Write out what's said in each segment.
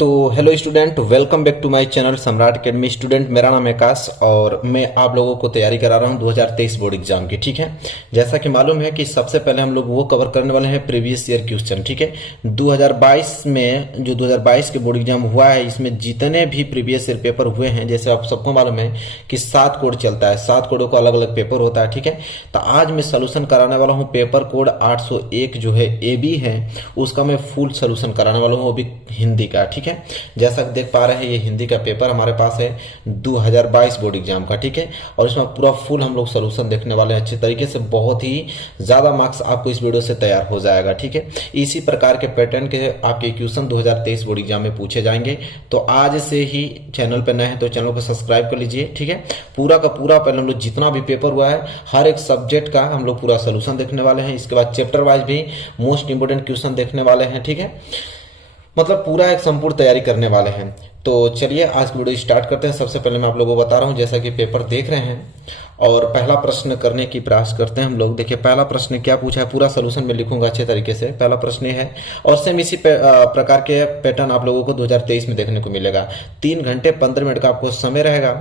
तो hello student, welcome back to my channel Samrat academy. Student, मेरा नाम है आकाश और मैं आप लोगों को तैयारी करा रहा हूं 2023 बोर्ड एग्जाम की। ठीक है, जैसा कि मालूम है कि सबसे पहले हम लोग वो कवर करने वाले हैं प्रीवियस ईयर क्वेश्चन। ठीक है, 2022 में जो 2022 के बोर्ड एग्जाम हुआ है, इसमें जितने भी प्रीवियस ईयर पेपर हुए हैं, जैसे आप सबको मालूम है कि 7 कोड चलता है, 7 कोडों का अलग अलग पेपर होता है। ठीक है, तो आज मैं सोल्यूशन कराने वाला हूँ पेपर कोड 801 जो है AB है, उसका मैं फुल सोल्यूशन कराने वाला हूँ, वो भी हिंदी का। ठीक है, जैसा कि देख पा रहे हैं ये हिंदी का पेपर हमारे पास है 2022 बोर्ड एग्जाम का। ठीक है, और इसमें पूरा फुल हम लोग सोल्यूशन देखने वाले हैं अच्छे तरीके से। बहुत ही ज्यादा मार्क्स आपको इस वीडियो से तैयार हो जाएगा। ठीक है, इसी प्रकार के पैटर्न के आपके क्वेश्चन 2023 बोर्ड एग्जाम में पूछे जाएंगे। तो आज से ही चैनल पर नए हैं तो चैनल को सब्सक्राइब कर लीजिए। ठीक है, पूरा का पूरा पहले हम लोग जितना भी पेपर हुआ है हर एक सब्जेक्ट का हम लोग पूरा सोल्यूशन देखने वाले हैं। इसके बाद चैप्टर वाइज भी मोस्ट इंपोर्टेंट क्वेश्चन देखने वाले हैं। ठीक है, मतलब पूरा एक संपूर्ण तैयारी करने वाले हैं। तो चलिए आज की वीडियो स्टार्ट करते हैं। सबसे पहले मैं आप लोगों को बता रहा हूं, जैसा कि पेपर देख रहे हैं और पहला प्रश्न करने की प्रयास करते हैं हम लोग। देखिए पहला प्रश्न क्या पूछा है, पूरा सोल्यूशन में लिखूंगा अच्छे तरीके से। पहला प्रश्न ये है और सेम इसी प्रकार के पैटर्न आप लोगों को 2023 में देखने को मिलेगा। 3 घंटे 15 मिनट का आपको समय रहेगा,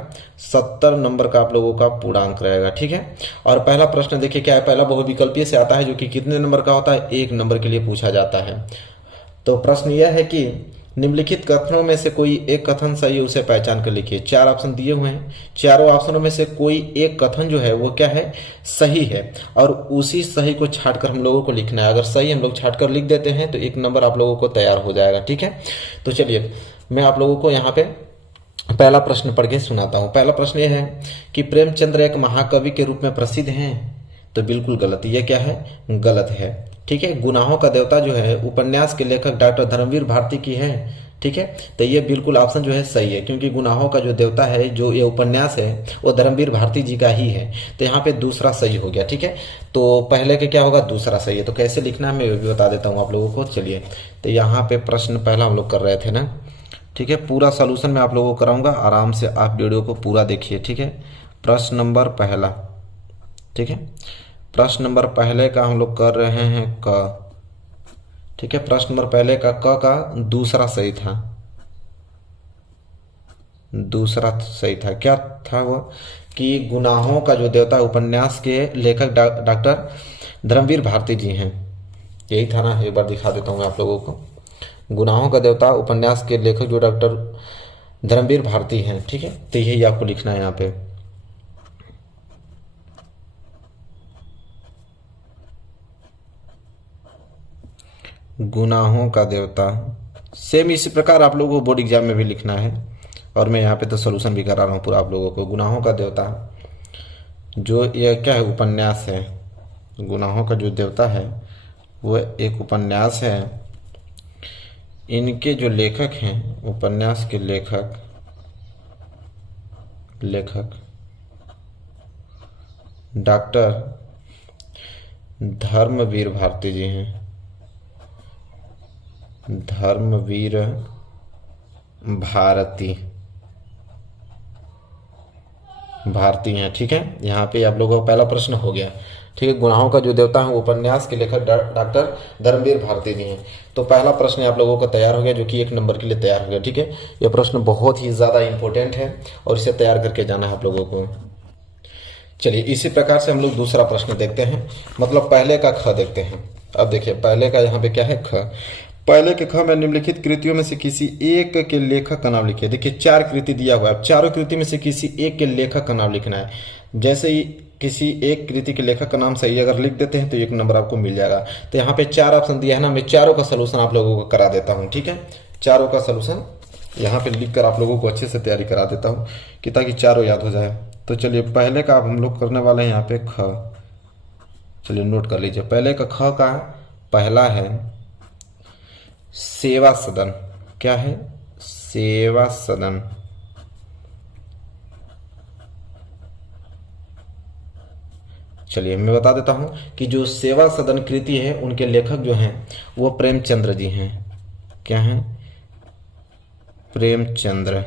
70 नंबर का आप लोगों का पूर्णांक रहेगा। ठीक है, और पहला प्रश्न देखिए क्या है, पहला बहुविकल्पीय से आता है जो कि कितने नंबर का होता है, 1 नंबर के लिए पूछा जाता है। तो प्रश्न यह है कि निम्नलिखित कथनों में से कोई एक कथन सही है, उसे पहचान कर लिखिए। 4 ऑप्शन दिए हुए हैं, चारों ऑप्शनों में से कोई एक कथन जो है वो क्या है, सही है, और उसी सही को छांटकर हम लोगों को लिखना है। अगर सही हम लोग छांटकर लिख देते हैं तो 1 नंबर आप लोगों को तैयार हो जाएगा। ठीक है, तो चलिए मैं आप लोगों को यहाँ पे पहला प्रश्न पढ़ के सुनाता हूँ। पहला प्रश्न यह है कि प्रेमचंद्र एक महाकवि के रूप में प्रसिद्ध हैं। तो बिल्कुल गलत, ये क्या है, गलत है। ठीक है, गुनाहों का देवता जो है उपन्यास के लेखक डॉक्टर धर्मवीर भारती की है। ठीक है, तो ये बिल्कुल ऑप्शन जो है सही है, क्योंकि गुनाहों का जो देवता है, जो ये उपन्यास है, वो धर्मवीर भारती जी का ही है। तो यहाँ पे दूसरा सही हो गया। ठीक है, तो पहले के क्या होगा, दूसरा सही है। तो कैसे लिखना है मैं भी बता देता हूँ आप लोगों को। चलिए, तो यहाँ पे प्रश्न पहला हम लोग कर रहे थे ना। ठीक है, पूरा सोल्यूशन मैं आप लोगों को कराऊंगा, आराम से आप वीडियो को पूरा देखिए। ठीक है, प्रश्न नंबर पहला। ठीक है, प्रश्न नंबर पहले का हम लोग कर रहे हैं क। ठीक है, प्रश्न नंबर पहले का क का दूसरा सही था, दूसरा सही था। क्या था वो, कि गुनाहों का जो देवता उपन्यास के लेखक डॉक्टर धर्मवीर भारती जी हैं, यही था ना। एक बार दिखा देता हूँ आप लोगों को। गुनाहों का देवता उपन्यास के लेखक जो डॉक्टर धर्मवीर भारती हैं। ठीक है, तो यही आपको लिखना है यहाँ पे। गुनाहों का देवता, सेम इसी प्रकार आप लोगों को बोर्ड एग्जाम में भी लिखना है, और मैं यहाँ पे तो सोल्यूशन भी करा रहा हूँ पूरा आप लोगों को। गुनाहों का देवता जो ये क्या है, उपन्यास है। गुनाहों का जो देवता है वो एक उपन्यास है। इनके जो लेखक हैं, उपन्यास के लेखक डॉक्टर धर्मवीर भारती जी हैं, धर्मवीर भारती हैं। ठीक है, यहाँ पे आप लोगों का पहला प्रश्न हो गया। ठीक है, गुनाहों का जो देवता है वो उपन्यास के लेखक डॉक्टर धर्मवीर भारती जी हैं। तो पहला प्रश्न आप लोगों का तैयार हो गया, जो कि 1 नंबर के लिए तैयार हो गया। ठीक है, यह प्रश्न बहुत ही ज्यादा इंपॉर्टेंट है और इसे तैयार करके जाना है आप लोगों को। चलिए इसी प्रकार से हम लोग दूसरा प्रश्न देखते हैं, मतलब पहले का ख देखते हैं। अब देखिए पहले का यहाँ पे क्या है, ख। पहले के ख में निम्नलिखित कृतियों में से किसी एक के लेखक का नाम लिखिए। देखिए 4 कृति दिया हुआ है, अब चारों कृति में से किसी एक के लेखक का नाम लिखना है। जैसे ही किसी एक कृति के लेखक का नाम सही अगर लिख देते हैं तो 1 नंबर आपको मिल जाएगा। तो यहाँ पे 4 ऑप्शन दिया है ना, मैं चारों का सोल्यूशन आप लोगों को करा देता हूँ। ठीक है, चारों का सोल्यूशन यहाँ पे लिख कर आप लोगों को अच्छे से तैयारी करा देता हूँ, कि ताकि चारों याद हो जाए। तो चलिए पहले का अब हम लोग करने वाले हैं यहाँ पे ख। चलिए नोट कर लीजिए, पहले का ख का पहला है सेवा सदन। क्या है, सेवा सदन। चलिए मैं बता देता हूं कि जो सेवा सदन कृति है उनके लेखक जो हैं वो प्रेमचंद्र जी हैं। क्या हैं, प्रेमचंद्र।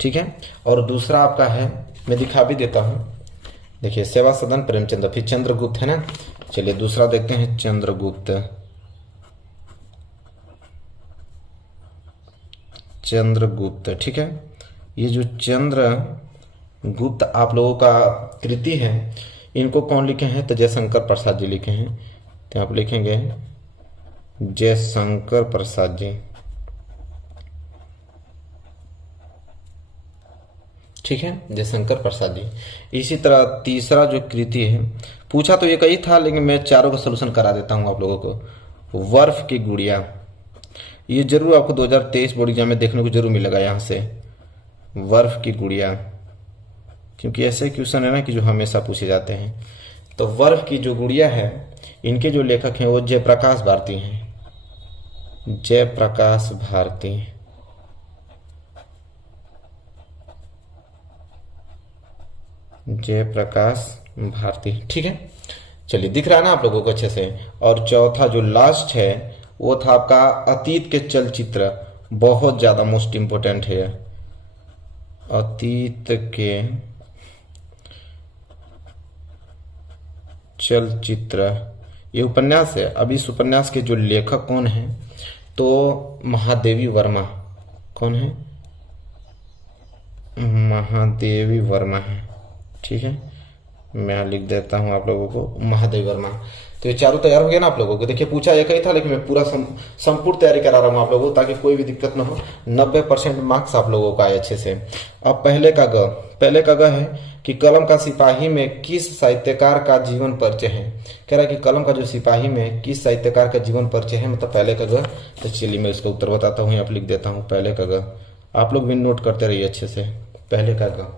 ठीक है, और दूसरा आपका है, मैं दिखा भी देता हूं। देखिए सेवा सदन प्रेमचंद्र, फिर चंद्रगुप्त है ना। चलिए दूसरा देखते हैं, चंद्रगुप्त। चंद्रगुप्त। ठीक है, ये जो चंद्रगुप्त आप लोगों का कृति है, इनको कौन लिखे हैं? तो जयशंकर प्रसाद जी लिखे हैं। तो आप लिखेंगे जयशंकर प्रसाद जी। ठीक है, जयशंकर प्रसाद जी। इसी तरह तीसरा जो कृति है, पूछा तो एक ही था लेकिन मैं चारों का सलूशन करा देता हूं आप लोगों को। वर्फ की गुड़िया, ये जरूर आपको 2023 बोर्ड एग्जाम में देखने को जरूर मिलेगा यहाँ से, वर्फ की गुड़िया, क्योंकि ऐसे क्वेश्चन है ना कि जो हमेशा पूछे जाते हैं। तो वर्फ की जो गुड़िया है, इनके जो लेखक हैं वो जयप्रकाश भारती हैं, जयप्रकाश भारती। जयप्रकाश भारती। ठीक है, चलिए दिख रहा है ना आप लोगों को अच्छे से। और चौथा जो लास्ट है वो था आपका अतीत के चलचित्र, बहुत ज्यादा मोस्ट इंपोर्टेंट है। अतीत के चलचित्र, ये उपन्यास है। अब इस उपन्यास के जो लेखक कौन है? तो महादेवी वर्मा। कौन है? महादेवी वर्मा है। ठीक है, मैं यहाँ लिख देता हूँ आप लोगों को, महादेवी वर्मा। तो ये चारों तैयार हो गया ना आप लोगों को। देखिए पूछा एक ही था लेकिन मैं पूरा संपूर्ण तैयारी करा रहा हूँ आप लोगों को, ताकि कोई भी दिक्कत ना हो। 90% मार्क्स आप लोगों का आए अच्छे से। अब पहले का ग है कि कलम का सिपाही में किस साहित्यकार का जीवन परिचय है। कह रहा है कि कलम का जो सिपाही में किस साहित्यकार का जीवन परिचय है, मतलब पहले का ग। तो चलिए मैं इसका उत्तर बताता हूँ, आप लिख देता हूँ पहले का ग। आप लोग भी नोट करते रहिए अच्छे से। पहले का ग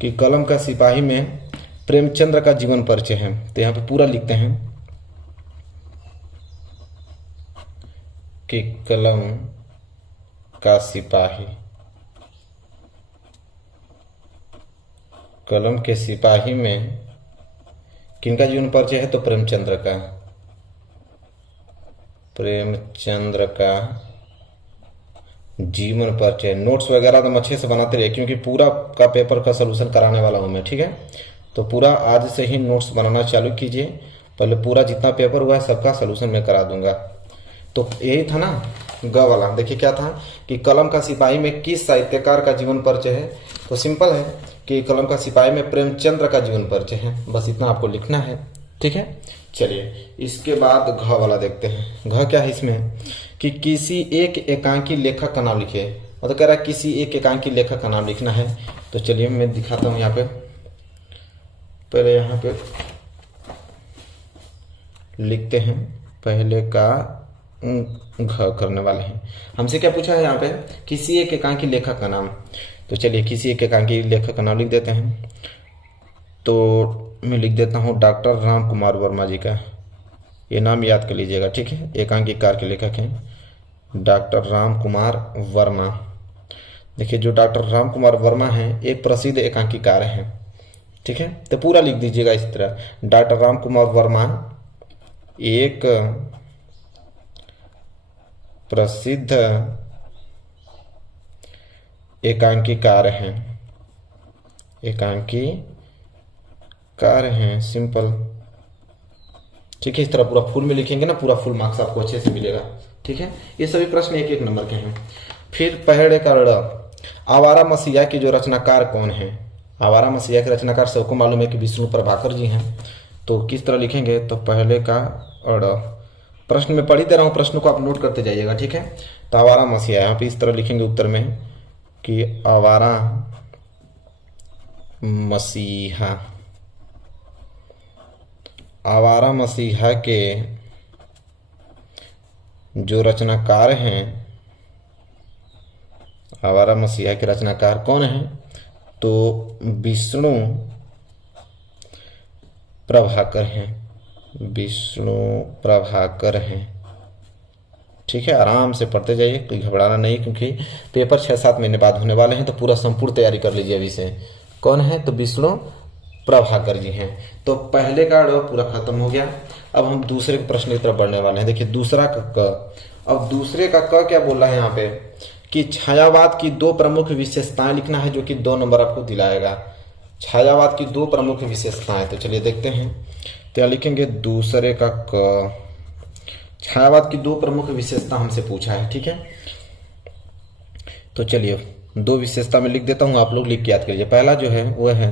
कि कलम का सिपाही में प्रेमचंद्र का जीवन परिचय है। तो यहाँ पे पूरा लिखते हैं कि कलम का सिपाही, कलम के सिपाही में किनका जीवन परिचय है? तो प्रेमचंद्र का, प्रेमचंद्र का जीवन परिचय। नोट्स वगैरह तो अच्छे से बनाते रहिए, क्योंकि पूरा का पेपर का सलूशन कराने वाला हूं मैं। ठीक है, तो पूरा आज से ही नोट्स बनाना चालू कीजिए। पहले पूरा जितना पेपर हुआ है सबका सलूशन मैं करा दूंगा। तो यही था ना ग वाला। देखिए क्या था कि कलम का सिपाही में किस साहित्यकार का जीवन परिचय है। तो सिंपल है कि कलम का सिपाही में प्रेमचंद्र का जीवन परिचय है, बस इतना आपको लिखना है। ठीक है, चलिए इसके बाद घ वाला देखते हैं। घ क्या है इसमें कि किसी एक एकांकी लेखक का नाम लिखिए। मतलब कह रहा है किसी एक एकांकी लेखक का नाम लिखना है। तो चलिए मैं दिखाता हूं यहाँ पे। पहले यहाँ पे लिखते हैं, पहले का घ करने वाले हैं। हमसे क्या पूछा है यहाँ पे? किसी एक एकांकी लेखक का नाम। तो चलिए किसी एक एकांकी लेखक का नाम लिख देते हैं। तो मैं लिख देता हूँ डॉक्टर राम कुमार वर्मा जी का, ये नाम याद कर लीजिएगा। ठीक है, एकांकीकार के लेखक हैं डॉक्टर राम कुमार वर्मा। देखिए जो डॉक्टर राम कुमार वर्मा हैं एक प्रसिद्ध एकांकीकार हैं। ठीक है, तो पूरा लिख दीजिएगा इस तरह, डॉक्टर राम कुमार वर्मा एक प्रसिद्ध एकांकीकार हैं, एकांकीकार हैं, सिंपल। ठीक है, इस तरह पूरा फुल में लिखेंगे ना, पूरा फुल मार्क्स आपको अच्छे से मिलेगा। ठीक है, ये सभी प्रश्न एक एक नंबर के हैं। फिर पहले का ड़, आवारा मसीहा के जो रचनाकार कौन है? आवारा मसीहा के रचनाकार सबको मालूम है कि विष्णु प्रभाकर जी हैं। तो किस तरह लिखेंगे? तो पहले का ड़, प्रश्न में पढ़ ही दे रहा हूं, प्रश्न को आप नोट करते जाइएगा। ठीक है, तो आवारा मसीहा यहाँ पे इस तरह लिखेंगे उत्तर में कि आवारा मसीहा, आवारा मसीहा के जो रचनाकार हैं, आवारा मसीहा के रचनाकार कौन हैं? तो विष्णु प्रभाकर हैं, विष्णु प्रभाकर हैं। ठीक है, आराम से पढ़ते जाइए, कोई घबराना नहीं, क्योंकि पेपर 6-7 महीने बाद होने वाले हैं। तो पूरा संपूर्ण तैयारी कर लीजिए अभी से। कौन है? तो विष्णु प्रभाकर जी हैं। तो पहले का ड़ पूरा खत्म हो गया। अब हम दूसरे प्रश्न की तरफ बढ़ने वाले हैं। देखिए दूसरा का क। अब दूसरे का क क्या बोल रहा है यहाँ पे कि छायावाद की 2 प्रमुख विशेषताएं लिखना है, जो कि 2 नंबर आपको दिलाएगा। छायावाद की 2 प्रमुख विशेषताएं। तो चलिए देखते हैं, तो लिखेंगे दूसरे का क, छायावाद की दो प्रमुख विशेषता हमसे पूछा है, ठीक है। तो चलिए दो विशेषता में लिख देता हूं, आप लोग लिख के याद करिए। पहला जो है वह है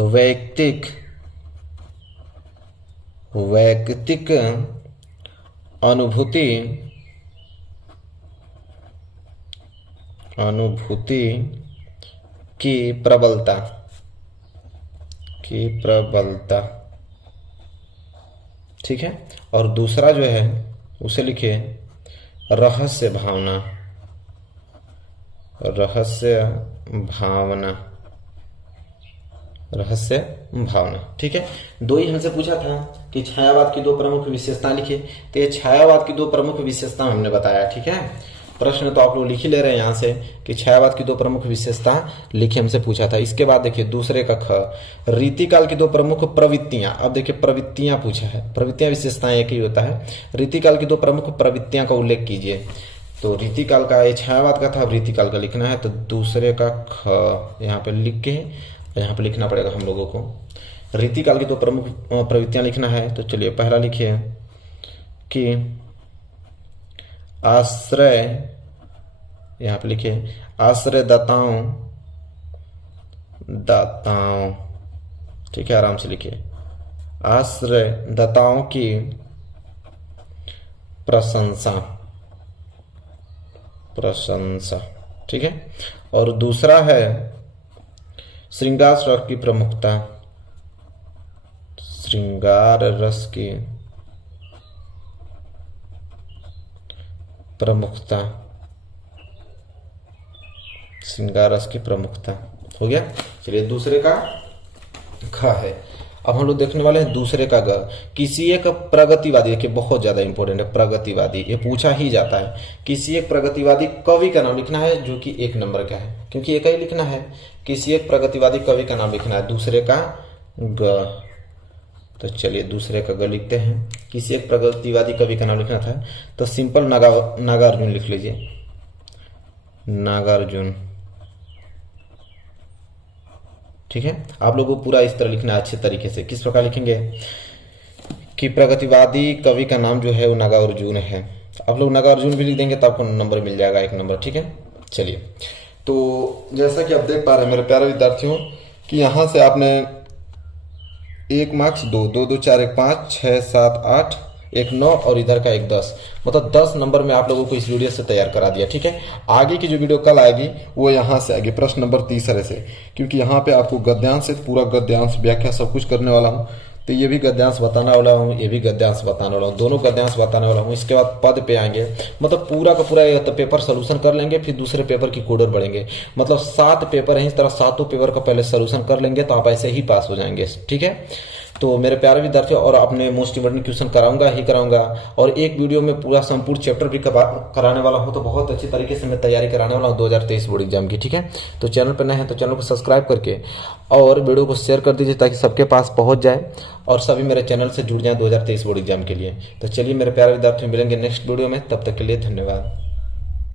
वैयक्तिक अनुभूति की प्रबलता, ठीक है। और दूसरा जो है उसे लिखिए रहस्य भावना, ठीक है। दो ही हमसे पूछा था कि छायावाद की दो प्रमुख विशेषताएं लिखिए, तो ये छायावाद की दो प्रमुख विशेषता हमने बताया, ठीक है। प्रश्न तो आप लोग लिख ही ले रहे हैं यहाँ से कि छायावाद की दो प्रमुख विशेषता लिखिए, हमसे पूछा था। इसके बाद देखिए दूसरे का ख, रीतिकाल की दो प्रमुख प्रवृत्तियां। अब देखिए प्रवृत्तियां पूछा है, प्रवृत्तियां विशेषताएं एक ही होता है। रीतिकाल की दो प्रमुख प्रवृत्तियां का उल्लेख कीजिए। तो रीतिकाल का, ये छायावाद का था, अब रीतिकाल का लिखना है। तो दूसरे का ख यहाँ पे लिख के यहाँ पे लिखना पड़ेगा हम लोगों को। रीतिकाल की दो प्रमुख प्रवृत्तियां लिखना है। तो चलिए पहला लिखिए कि आश्रय, यहाँ पे लिखिए आश्रय दाताओं, ठीक है, आराम से लिखिए। आश्रय दाताओं की प्रशंसा, ठीक है। और दूसरा है श्रृंगार रस की प्रमुखता, हो गया। चलिए दूसरे का ख है। अब हम लोग देखने वाले हैं दूसरे का ग। किसी एक प्रगतिवादी, देखिए बहुत ज्यादा इंपॉर्टेंट है प्रगतिवादी, ये पूछा ही जाता है। किसी एक प्रगतिवादी कवि का नाम लिखना है जो कि 1 नंबर का है, क्योंकि एक ही लिखना है। किसी एक प्रगतिवादी कवि का नाम लिखना है, दूसरे का ग। तो चलिए दूसरे का ग लिखते हैं। किसी एक प्रगतिवादी कवि का नाम लिखना था, तो सिंपल नागार्जुन लिख लीजिए, नागार्जुन, ठीक है। आप लोगों को पूरा इस तरह लिखना है अच्छे तरीके से। किस प्रकार लिखेंगे कि प्रगतिवादी कवि का नाम जो है वो नागार्जुन है। आप लोग नागार्जुन भी लिख देंगे तो आपको नंबर मिल जाएगा, 1 नंबर, ठीक है। चलिए तो जैसा कि आप देख पा रहे हैं मेरे प्यारे विद्यार्थियों कि यहाँ से आपने 1 मार्क्स 2 2 2 4 1 5 6 7 8 1 9 और इधर का 1 10, मतलब 10 नंबर में आप लोगों को इस वीडियो से तैयार करा दिया, ठीक है। आगे की जो वीडियो कल आएगी वो यहाँ से आएगी, प्रश्न नंबर 30 से, क्योंकि यहाँ पे आपको गद्यांश से पूरा गद्यांश व्याख्या सब कुछ करने वाला हूँ। तो ये भी गद्यांश बताने वाला हूँ, ये भी गद्यांश बताने वाला हूँ, दोनों गद्यांश बताने वाला हूँ। इसके बाद पद पे आएंगे, मतलब पूरा का पूरा तो पेपर सोल्यूशन कर लेंगे, फिर दूसरे पेपर की कोडर बढ़ेंगे। मतलब 7 पेपर है, इस तरह 7 पेपर का पहले सोल्यूशन कर लेंगे तो आप ऐसे ही पास हो जाएंगे, ठीक है। तो मेरे प्यारे विद्यार्थियों, और अपने मोस्ट इंपोर्टेंट क्वेश्चन कराऊंगा और एक वीडियो में पूरा संपूर्ण चैप्टर भी कराने वाला हूं। तो बहुत अच्छी तरीके से मैं तैयारी कराने वाला हूं 2023 बोर्ड एग्जाम की, ठीक है। तो चैनल पर नए हैं तो चैनल को सब्सक्राइब करके और वीडियो को शेयर कर दीजिए ताकि सबके पास पहुंच जाए और सभी मेरे चैनल से जुड़ जाए 2023 बोर्ड एग्जाम के लिए। तो चलिए मेरे प्यारे विद्यार्थियों, मिलेंगे नेक्स्ट वीडियो में, तब तक के लिए धन्यवाद।